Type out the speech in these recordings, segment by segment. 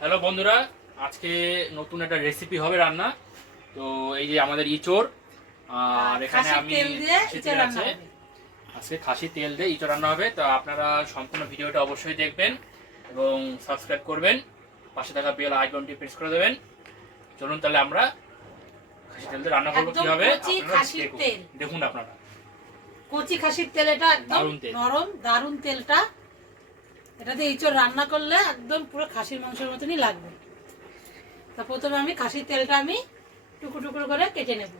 Hello বন্ধুরা আজকে নতুন একটা রেসিপি হবে রান্না। তো এই যে আমাদের ইচোর আর এখানে আমি তেল আছে। আজকে খাসি তেল দিয়ে ইচোর রান্না হবে তো আপনারা সম্পূর্ণ ভিডিওটা অবশ্যই দেখবেন এবং সাবস্ক্রাইব করবেন। পাশে থাকা বেল আইকনটি প্রেস করে দেবেন। চলুন তাহলে আমরা খাসি তেল দিয়ে রান্না করব কীভাবে? দেখুন। আপনারা। কচি খাসির তেল এটা একদম। নরম দারুণ তেলটা। এটা দিয়ে ইঁচড় রান্না করলে একদম পুরো খাসির মাংসের মতনই লাগবে। তা প্রথমে আমি খাসির তেলটা আমি টুকরো টুকরো করে কেটে নেব।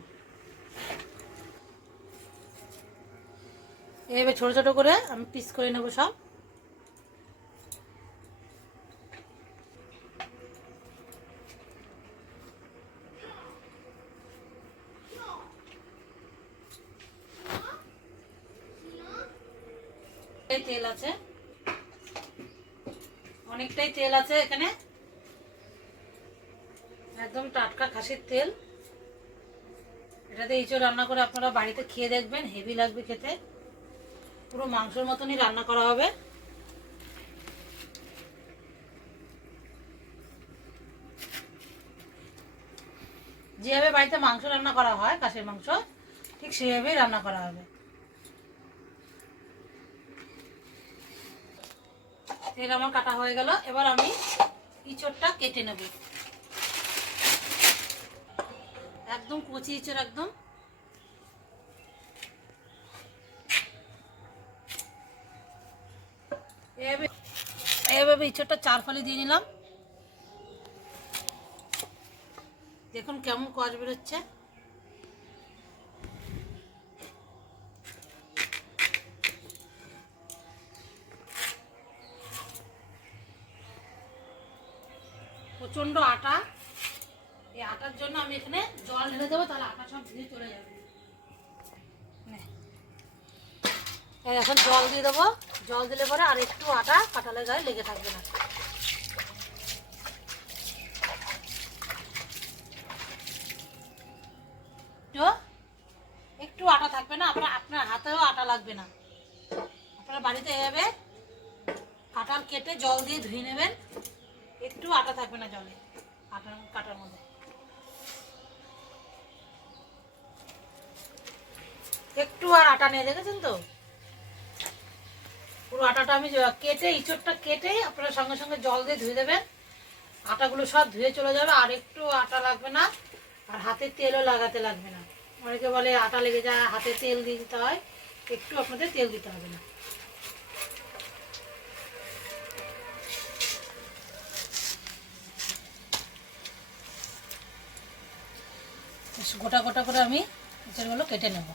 এভাবে ছোট ছোট করে আমি পিস করে নেব সব। তেল আছে। অনেকটাই তেল আছে এখানে। একদম টাটকা খাসির তেল। এটাতে ইঁচড় রান্না করে আপনারা বাড়িতে খেয়ে দেখবেন, হেভি লাগবে খেতে। পুরো মাংসের মতনই রান্না করা হবে। যেভাবে বাড়িতে মাংস রান্না করা হয় কাশের মাংস, ঠিক সেভাবেই রান্না করা হবে। তেল আমার কাটা হয়ে গেল। এবার আমি ইঁচড়টা কেটে নেব। একদম কচি ইঁচড়, একদম। এভাবে ইঁচড়টা চার ফালি দিয়ে নিলাম। দেখুন কেমন কচ বেরোচ্ছে প্রচণ্ড আটা এই আটার জন্য আমি এখানে জল ঢেলে দেবো তাহলে আটা সব ধুয়ে চলে যাবে নে। এই এখন জল দিয়ে দেবো। জল দিলে পরে আর একটু আটা কাঁঠালের গায়ে লেগে থাকবে না। একটু আটা থাকবে না, আপনার আপনার হাতেও আটা লাগবে না। আপনার বাড়িতে এভাবে কাঁঠাল কেটে জল দিয়ে ধুয়ে নেবেন। একটু আটা থাকবে না জলে আটার কাটার মধ্যে। একটু আর আটা নিয়ে দেখেছেন তো? পুরো আটাটা আমি কেটে, ইঁচড়টা কেটে আপনারা সঙ্গে সঙ্গে জল দিয়ে ধুয়ে দেবেন। আটাগুলো সব ধুয়ে চলে যাবে, আর একটু আটা লাগবে না, আর হাতে তেলও লাগাতে লাগবে না। অনেকে বলে আটা লেগে যায়, হাতে তেল দিতে হয়, একটু আপনাদের তেল দিতে হবে না। গোটা গোটা করে আমি ইঁচড়গুলো কেটে নেব।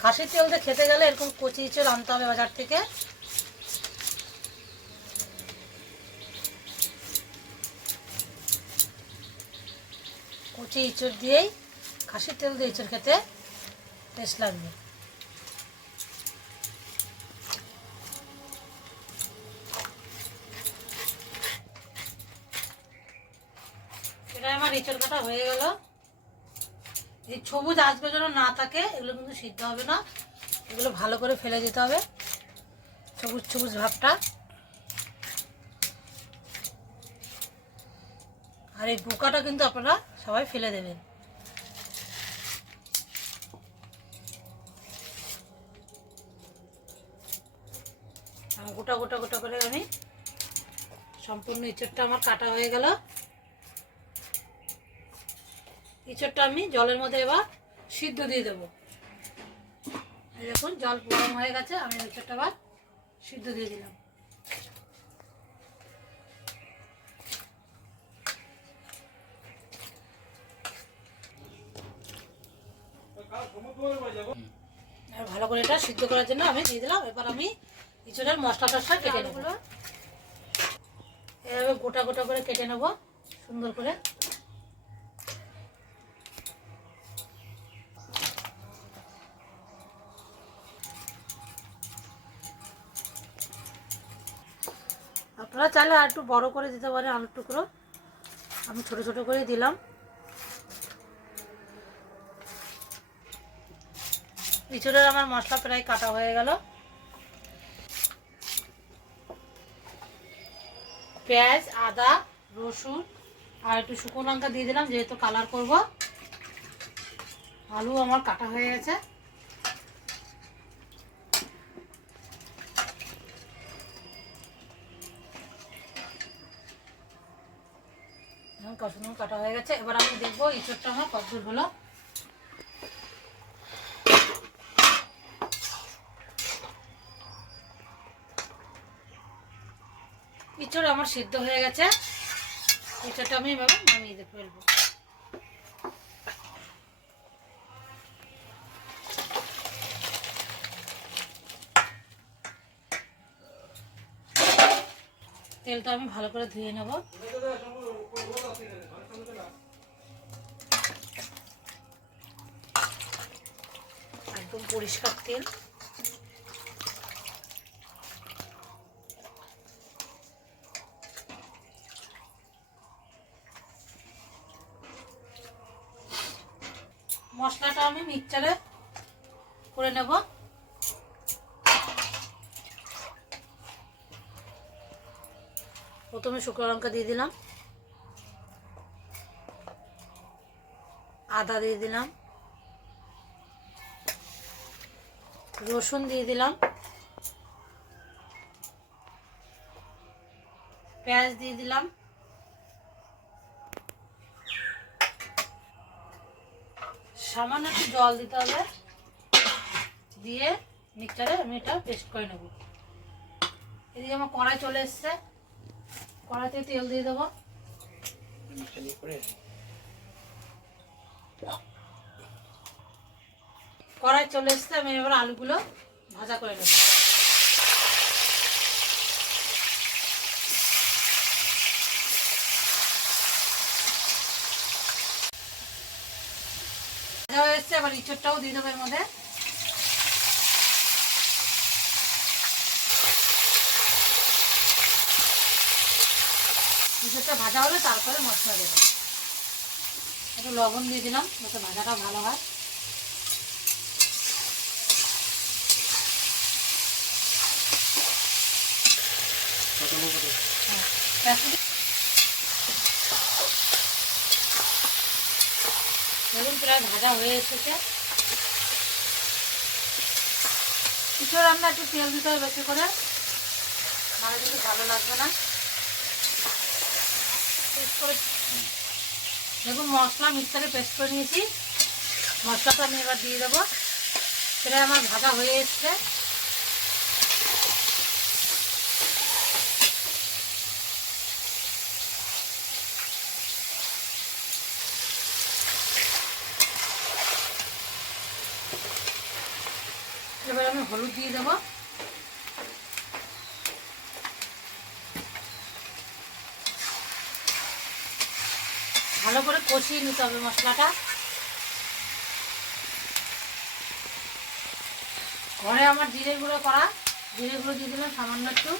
খাসির তেল দিয়ে খেতে গেলে এরকম কচি ইঁচড় আনতে হবে বাজার থেকে। কচি ইঁচড় দিয়েই খাসির তেল দিয়ে ইঁচড় খেতে টেস্ট লাগবে। এটা আমার ইঁচড় কাটা হয়ে গেল। এই সবুজ আজকে যেন না থাকে, এগুলো কিন্তু সিদ্ধ হবে না। এগুলো ভালো করে ফেলে দিতে হবে। সবুজ সবুজ ভাবটা। আর এই বোকাটা কিন্তু আপনারা সবাই ফেলে দেবেন। গোটা গোটা গোটা করে আমি সম্পূর্ণ ইঁচড়টা আমার কাটা হয়ে গেল। ইঁচড়টা আমি জলের মধ্যে এবার সিদ্ধ দিয়ে দেবো। দেখুন, জল গরম হয়ে গেছে, আমি ইঁচড়টা আবার সিদ্ধ দিয়ে দিলাম। আর ভালো করে এটা সিদ্ধ করার জন্য আমি দিয়ে দিলাম, এবার আমি ইঁচড়ের মশলা টশলা কেটে নেব। এভাবে গোটা গোটা করে কেটে নেব, সুন্দর করে। আপনারা চাইলে আর একটু বড় করে দিতে পারে আলুর টুকরো। আমি ছোট ছোট করে দিলাম। ইঁচড়ের আমার মশলা প্রায় কাটা হয়ে গেল। পেঁয়াজ, আদা, রসুন আর একটু শুকনো লঙ্কা দিয়ে দিলাম, যেহেতু কালার করব। আলু আমার কাটা হয়ে গেছে। এখন কষানো কাটা হয়ে গেছে। এবার আমি দেখব ইঁচড়টা আমার কতদূর হলো। ইঁচড় আমার সিদ্ধ হয়ে গেছে। ইঁচড়টা আমি এভাবে নামিয়ে ফেলব। তেলটা আমি ভালো করে ধুয়ে নেব একদম পরিষ্কার তেল। মশলাটা আমি মিক্সচারে করে নেব। প্রথমে শুকনো লঙ্কা দিয়ে দিলাম। আদা দিয়ে দিলাম। রসুন দিয়ে দিলাম। পেঁয়াজ দিয়ে দিলাম। সামান্য একটু জল দিতে হবে। দিয়ে মিক্সচারে আমি এটা পেস্ট করে নেব। এদিকে আমার কড়াই চলে এসছে। কড়াইতে তেল দিয়ে দেবো। কড়াই চলে এসছে, আমি এবার আলুগুলো ভাজা করে নেব। ভাজা হয়ে ইঁচড়টাও দিয়ে এর মধ্যে। ভাজা হলে তারপরে মশলা দেবো। একটু লবণ দিয়ে দিলাম, যাতে ভাজাটা ভালো হয় হ্যাঁ, পেঁয়াজটা দিয়ে- দেখুন প্রায় ভাজা হয়ে এসেছে। কিছু রান্না, একটু তেল দিতে হবে বেশি করে। নাহলে কিন্তু ভালো লাগবে না। দেখুন মশলা, মিক্সারে পেস্ট করে নিয়েছি। মশলাটা আমি এবার দিয়ে দেবো। সেটা আমার ভাজা হয়ে এসছে। এবার আমি হলুদ দিয়ে দেবো। ভালো করে কষিয়ে নিতে হবে মশলাটা। ঘরে আমার জিরে গুঁড়ো করা, জিরে গুঁড়ো দিয়ে দিলাম সামান্য একটু।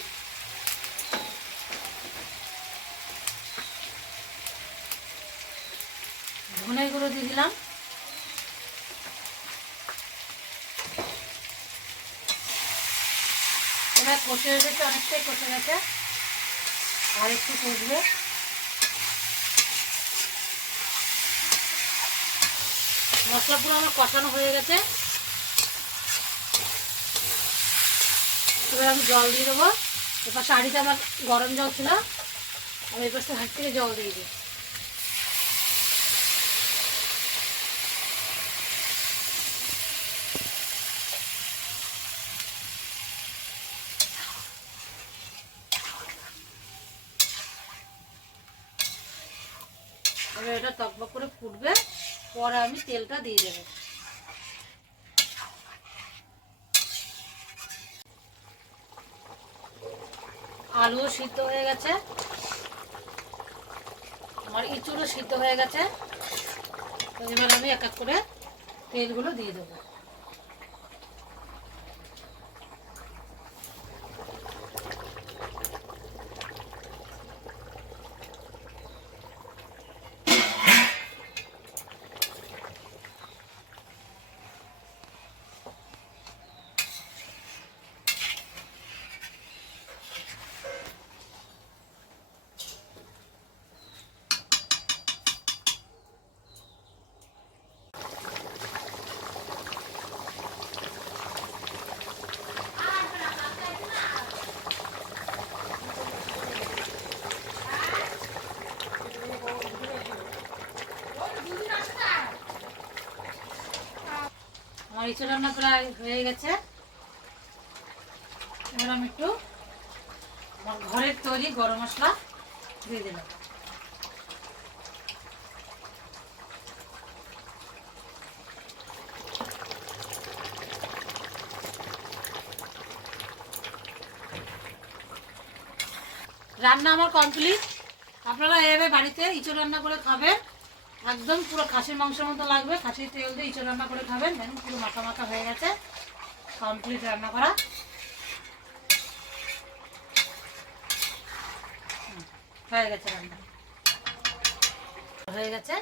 ধনে গুঁড়ো দিয়ে দিলাম। কষে গেছে অনেকটাই কষে গেছে। আর একটু কষবে। মশলা পুরো আমার কষানো হয়ে গেছে। এবার আমি জল দিয়ে দেবো। এবার শাড়িতে আমার গরম জল ছিল। আমি এবার হাত থেকে জল দিয়ে দিই। এবার এটা টকবক করে ফুটবে। পরে আমি তেলটা দিয়ে দেবো। আলুও সিদ্ধ হয়ে গেছে। আমার ইঁচুরও সিদ্ধ হয়ে গেছে। এবার আমি এক এক করে তেলগুলো দিয়ে দেবো। আমার রান্না প্রায় হয়ে গেছে। এবার আমি একটু আমার ঘরের তৈরি গরম মশলা দিয়ে দিলাম। রান্না আমার কমপ্লিট আপনারা এভাবে বাড়িতে ইঁচড় রান্না করে খাবেন। একদম পুরো খাসির মাংসের মতো লাগবে। খাসির তেল দিয়ে ইঁচড় রান্না করে খাবেন। দেখুন, পুরো মাখা মাখা হয়ে গেছে। কমপ্লিট রান্না করা। হয়ে গেছে রান্না। হয়ে গেছে।